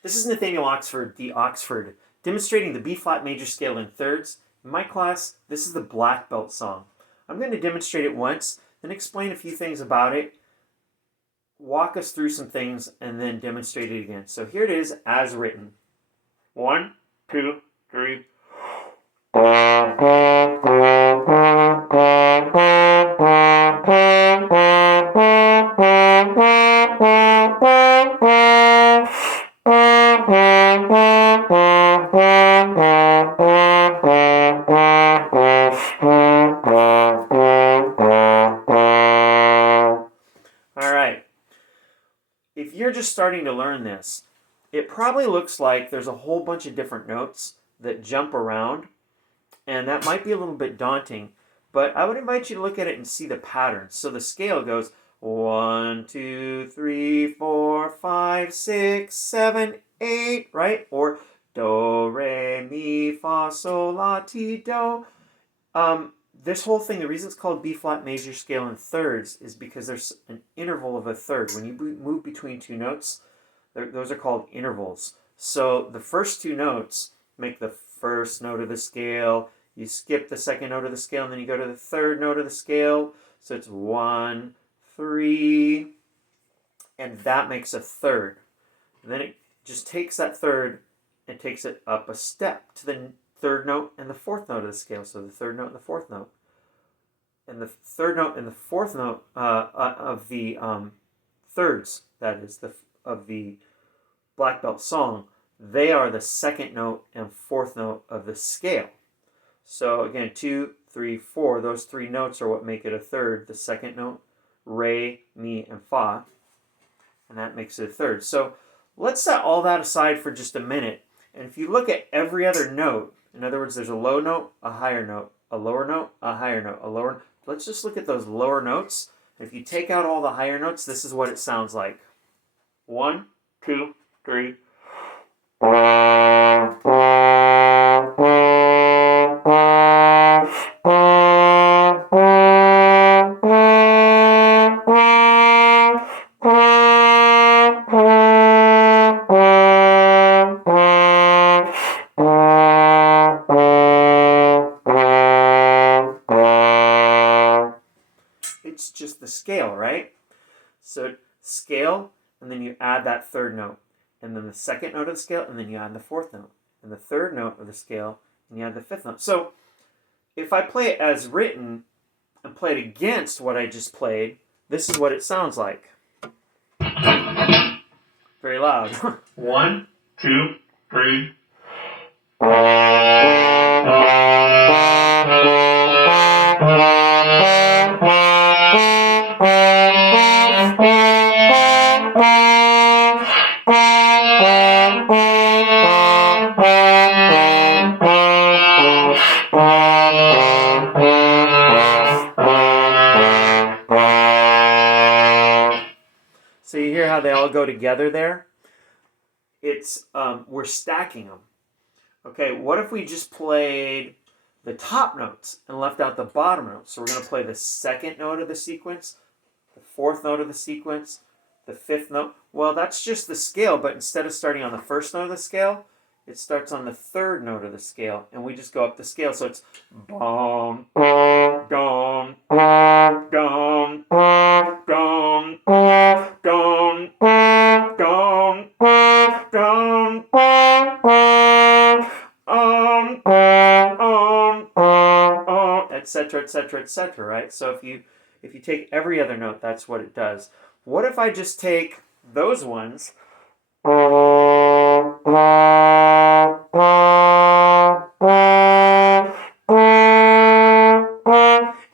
This is Nathaniel Oxford, the Oxford, demonstrating the B-flat major scale in thirds. In my class, this is the black belt song. I'm going to demonstrate it once, then explain a few things about it, walk us through some things, and then demonstrate it again. So here it is as written. 1, 2, 3. All right. If you're just starting to learn this, it probably looks like there's a whole bunch of different notes that jump around, and that might be a little bit daunting, but I would invite you to look at it and see the patterns. So the scale goes 1, 2, 3, 4, 5, 6, 7, 8, right? Or do, re, mi, fa, sol, la, ti, do. This whole thing, the reason it's called B-flat major scale in thirds is because there's an interval of a third. When you move between two notes, those are called intervals. So the first two notes make the first note of the scale. You skip the second note of the scale, and then you go to the third note of the scale. So it's 1, 3, and that makes a third. And then it just takes that third and takes it up a step to the third note and the fourth note of the scale. So the third note and the fourth note. And the third note and the fourth note of the thirds, that is, of the black belt song, they are the second note and fourth note of the scale. So again, 2, 3, 4, those three notes are what make it a third. The second note, re, mi, and fa, and that makes it a third. So let's set all that aside for just a minute. And if you look at every other note, in other words, there's a low note, a higher note, a lower note, a higher note, a lower note. Let's just look at those lower notes. If you take out all the higher notes, this is what it sounds like. 1, 2, 3. It's just the scale, right? So scale, and then you add that third note, and then the second note of the scale, and then you add the fourth note, and the third note of the scale, and you add the fifth note. So if I play it as written and play it against what I just played, this is what it sounds like. Very loud. 1, 2, 3. So you hear how they all go together there? It's we're stacking them. Okay, what if we just played the top notes and left out the bottom notes? So we're going to play the second note of the sequence, the fourth note of the sequence, the fifth note. Well, that's just the scale, but instead of starting on the first note of the scale, it starts on the third note of the scale, and we just go up the scale. So it's bum, dum, dum, dum, dum, dum, dum, dum, etc., etc., etc., right? So if you take every other note, that's what it does. What if I just take those ones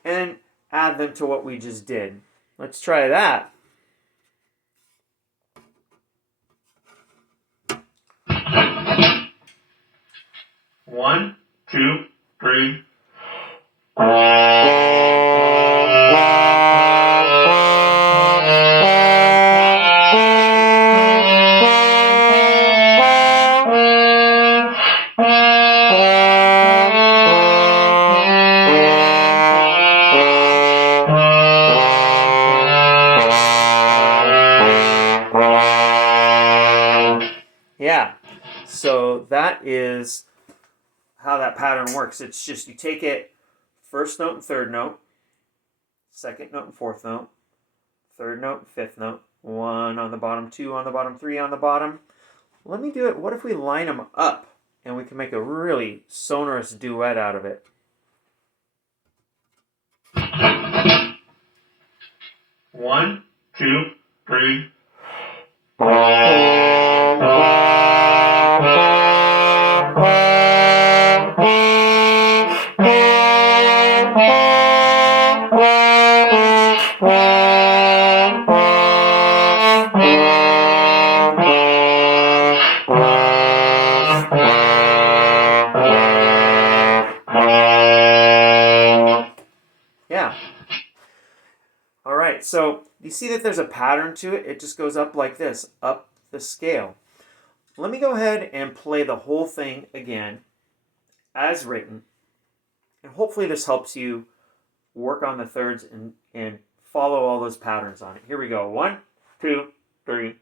and add them to what we just did? Let's try that. 1, 2, 3. Yeah. So that is how that pattern works. It's just you take it first note and third note, second note and fourth note, third note and fifth note, one on the bottom, two on the bottom, three on the bottom. Let me do it. What if we line them up and we can make a really sonorous duet out of it? One, two, three. Yeah. All right, so you see that there's a pattern to it. It just goes up like this, up the scale. Let me go ahead and play the whole thing again as written. And hopefully this helps you work on the thirds and follow all those patterns on it. Here we go. One, two, three.